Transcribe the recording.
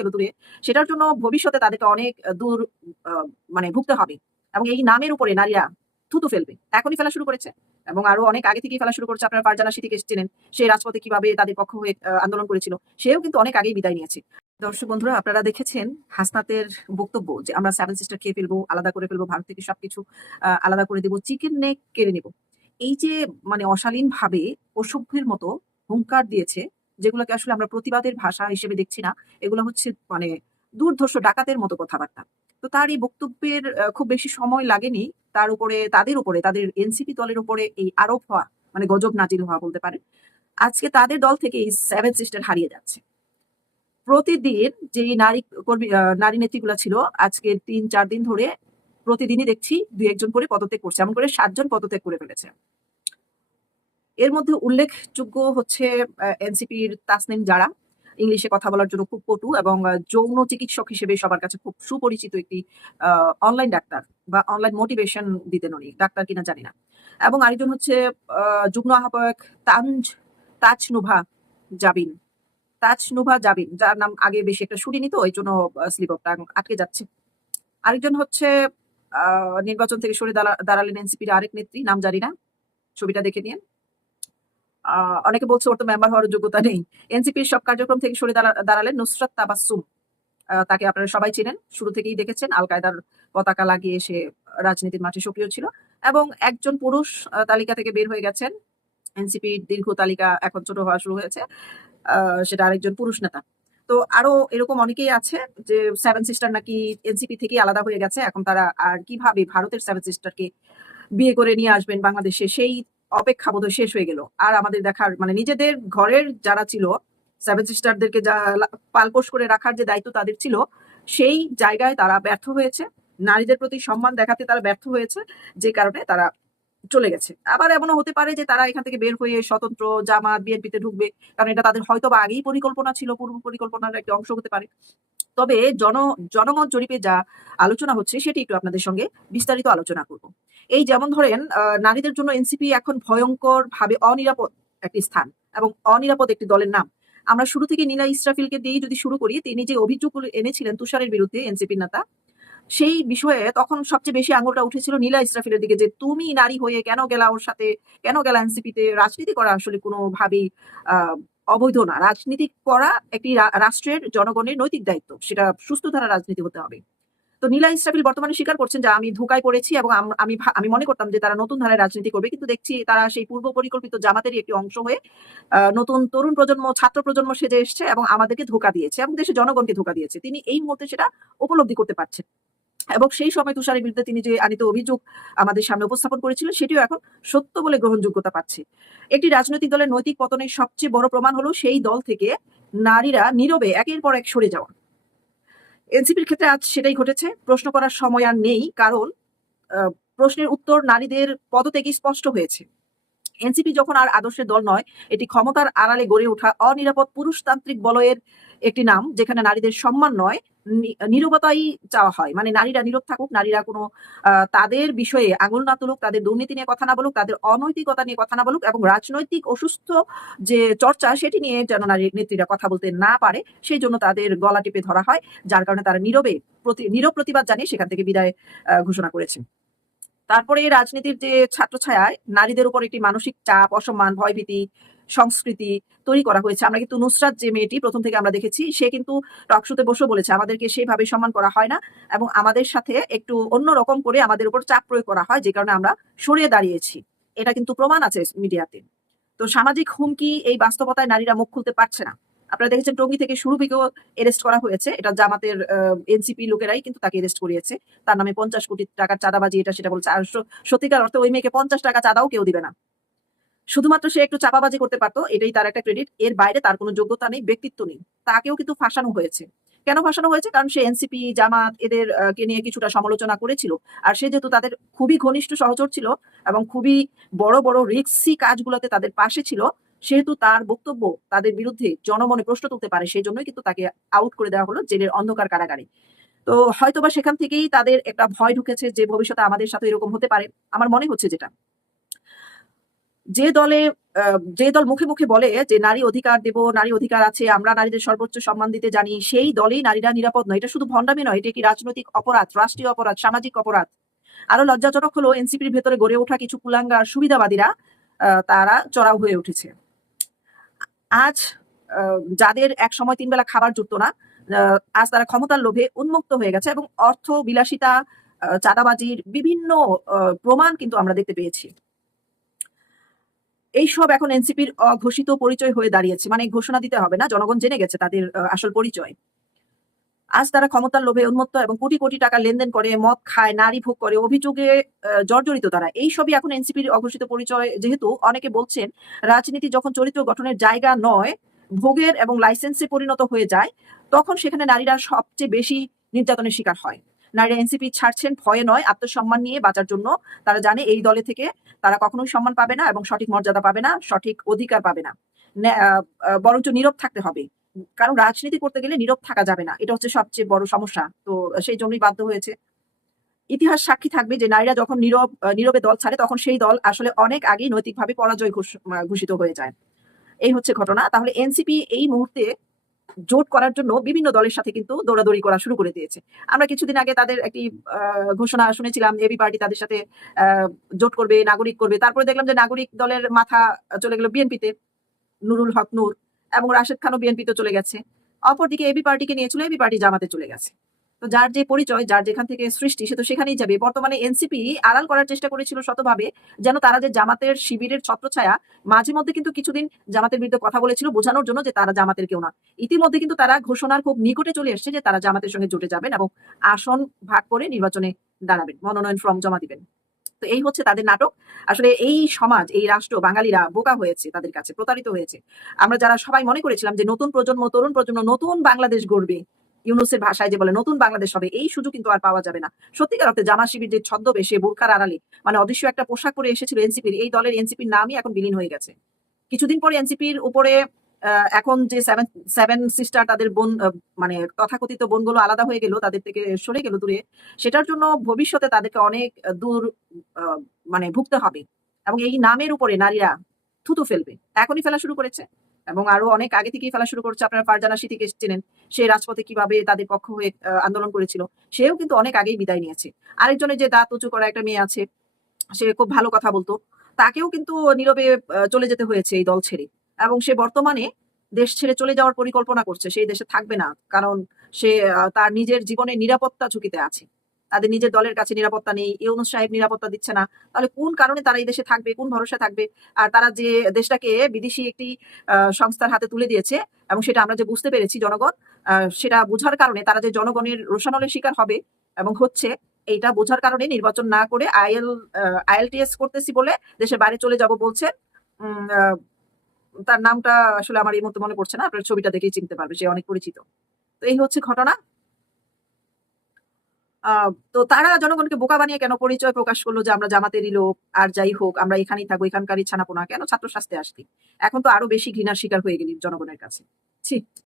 গেল দূরে, সেটার জন্য ভবিষ্যতে তাদেরকে অনেক দূর মানে ভুগতে হবে। এবং এই নামের উপরে নারীরা থুতু ফেলবে, এখনই ফেলা শুরু করেছে এবং আরো অনেক আগে থেকেই ফেলা শুরু করেছে। আপনারা ফারজানা সিদ্দিকী চেনেন, সে রাজপথে কিভাবে তাদের পক্ষ হয়ে আন্দোলন করেছিল, সেও কিন্তু অনেক আগেই বিদায় নিয়েছে। দর্শক বন্ধুরা, আপনারা দেখেছেন হাসনাতের বক্তব্য যে আমরা সেভেন সিস্টার খেয়ে ফেলবো, আলাদা করে ফেলবো, ভারত থেকে সবকিছু আলাদা করে দেবো, চিকেন নেক কেড়ে নেব। এই যে মানে অশালীন ভাবে অসভ্যের মতো হুঙ্কার দিয়েছে, যেগুলোকে আসলে আমরা প্রতিবাদের ভাষা হিসেবে দেখছি না, এগুলো হচ্ছে মানে দুর্ধর্ষ ডাকাতের মতো কথাবার্তা। তো তার এই বক্তব্যের খুব বেশি সময় লাগেনি তার উপরে, তাদের এনসিপি দলের উপরে এই আরোপ হওয়া, মানে গজব নাজিল হওয়া বলতে পারে। আজকে তাদের দল থেকে এই সেভেন সিস্টার হারিয়ে যাচ্ছে। প্রতিদিন যে নারী কর্মী নারী নেত্রীগুলা ছিল, আজকে ৩-৪ দিন ধরে প্রতিদিনই দেখছি ২-১ জন করে পদত্যাগ করছে। এমন করে ৭ জন পদত্যাগ করে ফেলেছে। এর মধ্যে উল্লেখযোগ্য হচ্ছে এনসিপির তাসনিম জারা, ইংলিশে কথা বলার জন্য খুব পটু এবং যৌন চিকিৎসক হিসেবে সবার কাছে খুব সুপরিচিত একটি অনলাইন ডাক্তার বা অনলাইন মোটিভেশন দিতেন উনি, ডাক্তার কিনা জানি না। এবং আরেকজন হচ্ছে যুগ্ম আহ্বায়ক তাজনুভা জাবিন, যার নাম আগে বেশি একটা শুনিনি, তো এই জন্য স্লিপ অফ টাং আটকে যাচ্ছে। আরেকজন হচ্ছে নির্বাচন থেকে সরে দাঁড়ালেন এনসিপির আরেক নেত্রী, নাম জানি না, ছবিটা দেখে নিন। অনেকে বলছে ওর তো মেম্বার হওয়ার যোগ্যতা নেই। এনসিপির সব কার্যক্রম থেকে সরে দাঁড়ালেন নুসরাত তাবাসসুম। তাকে আপনারা সবাই চিনেন, শুরু থেকেই দেখেছেন আল কায়দার পতাকা লাগিয়ে সে রাজনীতির মাঠে সক্রিয় ছিল। এবং একজন পুরুষ তালিকা থেকে বের হয়ে গেছেন। এনসিপির দীর্ঘ তালিকা এখন ছোট হওয়া শুরু হয়েছে, সেটা আরেকজন পুরুষ নেতা। তো আরো এরকম অনেকেই আছে যে সেভেন সিস্টার নাকি এনসিপি থেকে আলাদা হয়ে গেছে, এখন তারা আর কিভাবে ভারতের সেভেন সিস্টারকে বিয়ে করে নিয়ে আসবেন বাংলাদেশে, সেই অপেক্ষা বোধহয় শেষ হয়ে গেল। আর আমাদের দেখার মানে নিজেদের ঘরের যারা ছিল সেভেন সিস্টারদেরকে যা পালপোষ করে রাখার যে দায়িত্ব তাদের ছিল, সেই জায়গায় তারা ব্যর্থ হয়েছে। নারীদের প্রতি সম্মান দেখাতে তারা ব্যর্থ হয়েছে, যে কারণে তারা চলে গেছে। আবার এমনও হতে পারে যে তারা এখান থেকে বের হয়ে স্বতন্ত্র জামাত বিএনপিতে ঢুকবে, কারণ এটা তাদের হয়তো বা আগেই পরিকল্পনা ছিল, পূর্ব পরিকল্পনার একটা অংশ হতে পারে। তবে জনমত জরিপে যা আলোচনা হচ্ছে সেটি একটু আপনাদের সঙ্গে বিস্তারিত আলোচনা করব। এই যেমন ধরেন নারীদের জন্য এনসিপি এখন ভয়ঙ্কর ভাবে অনিরাপদ একটি স্থান এবং অনিরাপদ একটি দলের নাম। আমরা শুরু থেকে নীলা ইসরাফিলকে দিয়েই যদি শুরু করি, তিনি যে অভিযোগগুলো এনেছিলেন তুষারের বিরুদ্ধে, এনসিপির নেতা, সেই বিষয়ে তখন সবচেয়ে বেশি আঙুলটা উঠেছিল নীলা ইসরাফিলের দিকে, যে তুমি নারী হয়ে কেন গেলা ওর সাথে, কেন গেলা এনসিপিতে? রাজনীতি করা আসলে কোনোভাবেই আহ অবৈধ না। রাজনীতি করা একটি রাষ্ট্রের জনগণের নৈতিক দায়িত্ব, সেটা সুস্থ ধারা রাজনীতি হতে হবে। তো নীলা ইসরাফিল বর্তমানে স্বীকার করছেন যে আমি ধোঁকায় পড়েছি এবং আমি মনে করতাম যে তারা নতুন ধারায় রাজনীতি করবে, কিন্তু দেখছি তারা সেই পূর্ব পরিকল্পিত জামাতেরই একটি অংশ হয়ে নতুন তরুণ প্রজন্ম, ছাত্র প্রজন্ম সেজে এসছে এবং আমাদেরকে ধোঁকা দিয়েছে এবং দেশের জনগণকে ধোঁকা দিয়েছে। তিনি এই মুহূর্তে সেটা উপলব্ধি করতে পারছেন। এবং সেই সময় তুষারের বিরুদ্ধে তিনি যে আনিত অভিযোগ আমাদের সামনে উপস্থাপন করেছিলেন, সেটিও এখন সত্য বলে গ্রহণযোগ্যতা পাচ্ছে। একটি রাজনৈতিক দলের নৈতিক পতনের সবচেয়ে বড় প্রমাণ হলো সেই দল থেকে নারীরা নীরবে একের পর এক সরে যাওয়া। এনসিপির ক্ষেত্রে আজ সেটাই ঘটেছে। প্রশ্ন করার সময় আর নেই, কারণ প্রশ্নের উত্তর নারীদের পদত্যাগে স্পষ্ট হয়েছে। এনসিপি যখন আর আদর্শের দল নয়, এটি ক্ষমতার আড়ালে গড়ে ওঠা অনিরাপদ পুরুষতান্ত্রিক বলয়ের একটি নাম, যেখানে নারীদের সম্মান নয়, নীরবতাই চাওয়া হয়। মানে নারীরা নীরব থাকুক, নারীরা কোনো তাদের বিষয়ে আঙুল না তুলুক, তাদের দুর্নীতি নিয়ে কথা না বলুক, তাদের অনৈতিকতা নিয়ে কথা না বলুক, এবং রাজনৈতিক অসুস্থ যে চর্চা সেটি নিয়ে যেন নারী নেত্রীরা কথা বলতে না পারে, সেই জন্য তাদের গলা টিপে ধরা হয়, যার কারণে তারা নীরব প্রতিবাদ জানিয়ে সেখান থেকে বিদায় ঘোষণা করেছে। তারপরে রাজনীতির যে ছাত্রছায়ায় নারীদের উপর একটি মানসিক চাপ, অসম্মান, ভয়ভীতি সংস্কৃতি তৈরি করা হয়েছে। আমরা কিন্তু নুসরাত যে মেয়েটি প্রথম থেকে আমরা দেখেছি, সে কিন্তু টকশোতে বসে বলেছে আমাদেরকে সেভাবে সম্মান করা হয় না এবং আমাদের সাথে একটু অন্যরকম করে আমাদের উপর চাপ প্রয়োগ করা হয়, যে কারণে আমরা সরিয়ে দাঁড়িয়েছি। এটা কিন্তু প্রমাণ আছে মিডিয়াতে। তো সামাজিক হুমকি, এই বাস্তবতায় নারীরা মুখ খুলতে পারছে না। আপনারা দেখেছেন টঙ্গী থেকে সুরভিকেও এরেস্ট করা হয়েছে। এটা জামাতের এনসিপি লোকেরাই কিন্তু তাকে এরেস্ট করিয়েছে। তার নামে 50 কোটি টাকার চাঁদাবাজি, এটা সেটা বলছে। আর সত্যিকার অর্থে ওই মেয়েকে 50 টাকা চাঁদাও কেউ দিবে না। শুধুমাত্র সে একটু চাপাবাজি করতে পারতো, এটাই তার একটা ক্রেডিট। এর বাইরে তার কোনো যোগ্যতা নেই, ব্যক্তিত্ব নেই। তাকেও কিন্তু ফাঁসানো হয়েছে। কেন ফাঁসানো হয়েছে? কারণ সে এনসিপি, জামাত এদের কে নিয়ে কিছুটা সমালোচনা করেছিল। আর সে যেহেতু তাদের খুবই ঘনিষ্ঠ সহচর ছিল এবং খুবই বড় বড় রিস্কি কাজগুলোতে তাদের পাশে ছিল, সেহেতু তার বক্তব্য তাদের বিরুদ্ধে জনমনে প্রশ্ন তুলতে পারে, সেই জন্যই কিন্তু তাকে আউট করে দেওয়া হলো জেলের অন্ধকার কারাগারে। তো হয়তোবা সেখান থেকেই তাদের একটা ভয় ঢুকেছে যে ভবিষ্যতে আমাদের সাথে এরকম হতে পারে। আমার মনে হচ্ছে যেটা যে দলে যে দল মুখে মুখে বলে যে নারী অধিকার দেব, নারী অধিকার আছে, আমরা নারীদের সর্বোচ্চ সম্মান দিতে জানি, সেই দলেই নারীরা নিরাপদ নয়। এটা শুধু ভণ্ডামি নয়, এটা কি রাজনৈতিক অপরাধ, রাষ্ট্রীয় অপরাধ, সামাজিক অপরাধ। আরো লজ্জাজনক হলো এনসিপির ভেতরে গড়ে ওঠা কিছু কুলাঙ্গার সুবিধাবাদীরা তারা চড়াও হয়ে উঠেছে। আজ যাদের এক সময় 3 বেলা খাবার জুটতো না, আজ তারা ক্ষমতার লোভে উন্মুক্ত হয়ে গেছে এবং অর্থ বিলাসিতা, চাঁদাবাজির বিভিন্ন প্রমাণ কিন্তু আমরা দেখতে পেয়েছি। এইসব এখন এনসিপির অঘোষিত পরিচয় হয়ে দাঁড়িয়েছে। মানে ঘোষণা দিতে হবে না, জনগণ জেনে গেছে তাদের আসল পরিচয়। আজ তারা ক্ষমতার লোভে উন্মত্ত এবং কোটি কোটি টাকা লেনদেন করে, মদ খায়, নারী ভোগ করে, অভিযোগে জর্জরিত তারা। এই সবই এখন এনসিপির অঘোষিত পরিচয়। যেহেতু অনেকে বলছেন রাজনীতি যখন চরিত্র গঠনের জায়গা নয়, ভোগের এবং লাইসেন্সে পরিণত হয়ে যায়, তখন সেখানে নারীরা সবচেয়ে বেশি নির্যাতনের শিকার হয়। নারীরা এনসিপি ছাড়ছেন ভয়ে নয়, আত্মসম্মান নিয়ে বাঁচার জন্য। তারা জানে এই দলে থেকে তারা কখনোই সম্মান পাবে না এবং সঠিক মর্যাদা পাবে না, সঠিক অধিকার পাবে না। বরঞ্চ নীরব থাকতে হবে। কারণ রাজনীতি করতে গেলে নীরব থাকা যাবে না, এটা হচ্ছে সবচেয়ে বড় সমস্যা। তো সেই জন্যই বাধ্য হয়েছে। ইতিহাস সাক্ষী থাকবে যে নারীরা যখন নীরবে দল ছাড়ে, তখন সেই দল আসলে অনেক আগেই নৈতিকভাবে পরাজয় ঘোষিত হয়ে যায়। এই হচ্ছে ঘটনা। তাহলে এনসিপি এই মুহূর্তে জোট করার জন্য বিভিন্ন দলের সাথে কিন্তু দৌড়াদৌড়ি করা শুরু করে দিয়েছে। আমরা কিছুদিন আগে তাদের একটি ঘোষণা শুনেছিলাম, এবি পার্টি তাদের সাথে জোট করবে, নাগরিক করবে। তারপরে দেখলাম যে নাগরিক দলের মাথা চলে গেল বিএনপিতে, নুরুল হক নূর, এবং রাশেদ খানও বিএনপিতে চলে গেছে। অপরদিকে এবি পার্টিকে নিয়েছিল, এবি পার্টি জামাতে চলে গেছে। তো যার যে পরিচয়, যার যেখান থেকে সৃষ্টি, সে তো সেখানেই যাবে। বর্তমানে এনসিপি আড়াল করার চেষ্টা করেছিল শতভাবে, যেন তারা যে জামাতের শিবিরের ছত্রছায়া, মাঝে মধ্যে কিন্তু কিছুদিন জামাতের বিরুদ্ধে কথা বলেছিল বোঝানোর জন্য যে তারা জামাতের কেউ না। ইতিমধ্যে কিন্তু তারা ঘোষণার খুব নিকটে চলে এসেছে যে তারা জামাতের সঙ্গে জুটে যাবেন এবং আসন ভাগ করে নির্বাচনে দাঁড়াবেন, মনোনয়ন ফর্ম জমা দিবেন। তো এই হচ্ছে তাদের নাটক। আসলে এই সমাজ, এই রাষ্ট্র, বাঙালিরা বোকা হয়েছে, তাদের কাছে প্রতারিত হয়েছে। আমরা যারা সবাই মনে করেছিলাম যে নতুন প্রজন্ম, তরুণ প্রজন্ম নতুন বাংলাদেশ গড়বে, ইউনূসের ভাষায় যে বলে নতুন বাংলাদেশ হবে, এই সুযোগ কিন্তু আর পাওয়া যাবে না। সত্যিকার অর্থে জামা শিবির যে ছদ্মবেশে, বোরখার আড়ালে, মানে অদৃশ্য একটা পোশাক পরে এসেছিল এনসিপির, এই দলের এনসিপির নামই এখন বিলীন হয়ে গেছে। কিছুদিন পরে এনসিপির উপরে এখন যে সেভেন সেভেন সিস্টার, তাদের বোন, মানে তথাকথিত বোনগুলো আলাদা হয়ে গেল, তাদের থেকে সরে গেল দূরে, সেটার জন্য ভবিষ্যতে তাদেরকে অনেক দূর আহ, মানে ভুগতে হবে। এবং এই নামের উপরে নারীরা থুতু ফেলবে, এখনই ফেলা শুরু করেছে এবং আরো অনেক আগে থেকেই ফেলা শুরু করছে। আপনারা ফারজানা সিদ্দিকীকে চেনেন, সে রাজপথে কিভাবে তাদের পক্ষ হয়ে আন্দোলন করেছিল, সেও কিন্তু অনেক আগেই বিদায় নিয়েছে। আরেকজনের যে দাঁত উঁচু করা একটা মেয়ে আছে, সে খুব ভালো কথা বলতো, তাকেও কিন্তু নীরবে চলে যেতে হয়েছে এই দল ছেড়ে। এবং সে বর্তমানে দেশ ছেড়ে চলে যাওয়ার পরিকল্পনা করছে, সেই দেশে থাকবে না। কারণ সে তার নিজের জীবনের নিরাপত্তা ঝুঁকিতে আছে। তাদের নিজের দলের কাছে নিরাপত্তা নেই, ইউনূস সাহেব নিরাপত্তা দিচ্ছে না। তাহলে কোন কারণে তারা এই দেশে থাকবে, কোন ভরসা থাকবে? আর তারা যে দেশটাকে বিদেশি একটি সংস্থার হাতে তুলে দিয়েছে, এবং সেটা আমরা যে বুঝতে পেরেছি জনগণ, সেটা বোঝার কারণে তারা যে জনগণের রোষানলের শিকার হবে এবং হচ্ছে, এইটা বোঝার কারণে নির্বাচন না করে আইএলটিএস করতেছি বলে দেশের বাইরে চলে যাব বলছে। তার নামটা আসলে আমার এই মুহূর্তে মনে পড়ছে না, আপনার ছবিটা দেখেই চিনতে পারবে, সে অনেক পরিচিত। তো এই হচ্ছে ঘটনা। তো তারা জনগণকে বোকা বানিয়ে কেন পরিচয় প্রকাশ করলো যে আমরা জামাতেরই লোক, আর যাই হোক আমরা এখানেই থাকবো, এখানকারই ছানাপোনা, কেন ছাত্র শাস্তে আসতি? এখন তো আরো বেশি ঘৃণার শিকার হয়ে গেলি জনগণের কাছে। ছি।